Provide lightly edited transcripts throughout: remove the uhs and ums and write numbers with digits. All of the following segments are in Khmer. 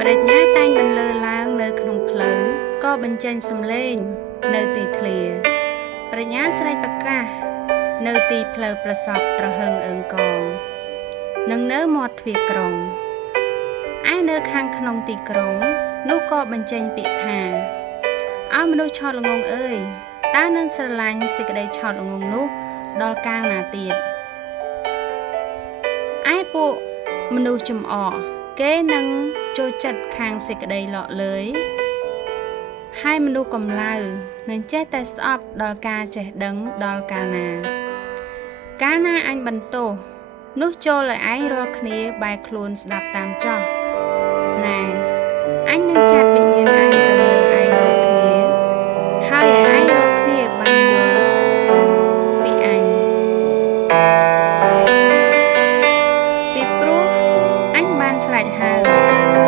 ប្រាជ្ញាតែងបន្លឺឡើងនៅក្នុងផ្លូវក៏បញ្ចេញសំឡេងនៅទីធ្លាប្រាជ្ញាស្រែកប្រកាសនៅទីផ្លូវប្រសពត្រហឹងអើងកងនិងនៅមាត់ទ្វារក្រុងឯនៅខាងក្នុងទីក្រុងនោះក៏បញ្ចេញពាក្យថាអើមនុស្សឆោតល្ងងអើយតើនឹងស្រឡាញ់សេចក្តីឆោតល្ងងនោះដល់កាលណាទៀតឯពួកមនុស្សចំអកគេនឹងចូលចិត្តខាងសេចក្តីលក់លើយហើយមនុស្សកំឡៅនឹងចេះតែស្អប់ដល់ការចេះដឹងដល់កាលណាអញបន្ទោសនោះចូលឲ្យឯងរាល់គ្នាបែរខ្លួនស្ដាប់តាមចោះណាអញនឹងចាត់វិញ្ញាណឯងទៅលើឯងរាល់គ្នាហើយឲ្យឯងរាល់គ្នាបានយល់ពីអញពីព្រោះអញបានស្រែកហៅ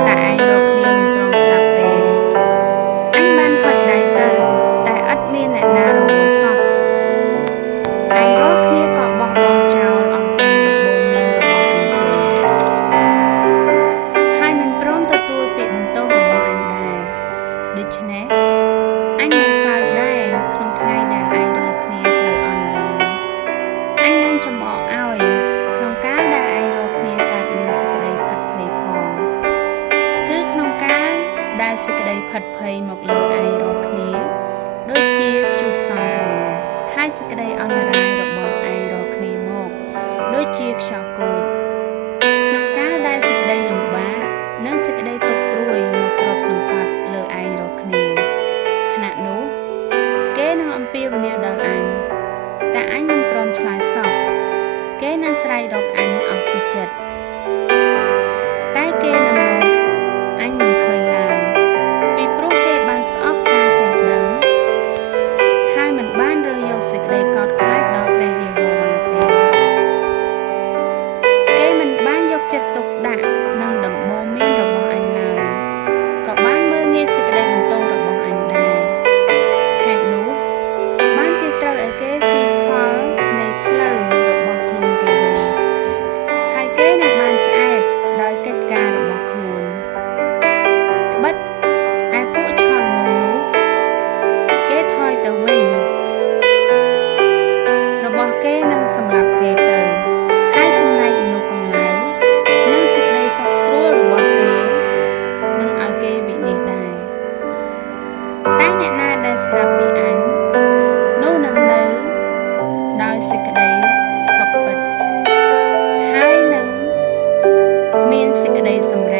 តែឯងរាល់គ្នាមិនព្រមស្ដាប់ទេអញបានហត់ដៃទៅតែឥតមានអ្នកណារវល់សោះឯងរាល់គ្នាក៏បោះបង់ចោលអស់ទាំងដំបូងមានរបស់អញចោលហើយមិនព្រមទទួលពាក្យបន្ទោសរបស់អញដែរដូច្នេះអញនឹងសើចដែរក្នុងថ្ងៃដែលឯងរាល់គ្នាត្រូវអន់អារម្មណ៍អញនឹងចំអកឲ្យក្នុងការដែលឯងរាល់គ្នាកើតមានសេចក្តីផាត់ភ័យផងគឺក្នុងការដែលសេចក្តីផាត់ភ័យមកលើឯងរាល់គ្នាដូចជាព្យុះសង្គ្រាមហើយសេចក្តីអន្តរាយរបស់ឯងរាល់គ្នាមកដូចជាខ្យល់គោចក្នុងការដែលសេចក្តីលំបាកនិងសេចក្តីទុក្ខព្រួយមកគ្របសង្កត់លើឯងរាល់គ្នាខណៈនោះគេនឹងអំពាវនាវដល់អញតែអញមិនព្រមឆ្លើយសោះគេនឹងស្រែករកអញអស់ពីចិត្តតែគេនឹងមកអញមិនឃើញឡើយពីព្រោះគេបានស្អប់ការចេះដឹងហើយមិនបានរើយកសេចក្តីកោតខ្លាចដល់ព្រះយេហូវ៉ាទេគេមិនបានយកចិត្តទុកដាក់នឹងដំបូន្មានរបស់អញឡើយក៏បានមើលងាយសេចក្តីបន្ទោសរបស់អញដែរហេតុនោះបានជាត្រូវឲ្យគេស៊ីផលនៃផ្លូវរបស់ខ្លួនគេវិញហើយគេនឹងបានឆ្អែតដោយកិច្ចការរបស់ខ្លួនត្បិតឯពួកឆោតងងនោះគេថយទៅវិញរបស់គេនឹងសម្លាប់គេទៅហើយចំណែកមនុស្សកំឡៅនិងសេចក្តីសុខស្រួលរបស់គេនឹងឲ្យគេវិនិច្ឆ័យដែរតែអ្នកណាដែលស្ដាប់ពីអញនោះនឹងនៅដោយសេចក្តីសុខពិតហើយនឹងមានសេចក្តីសម្រេ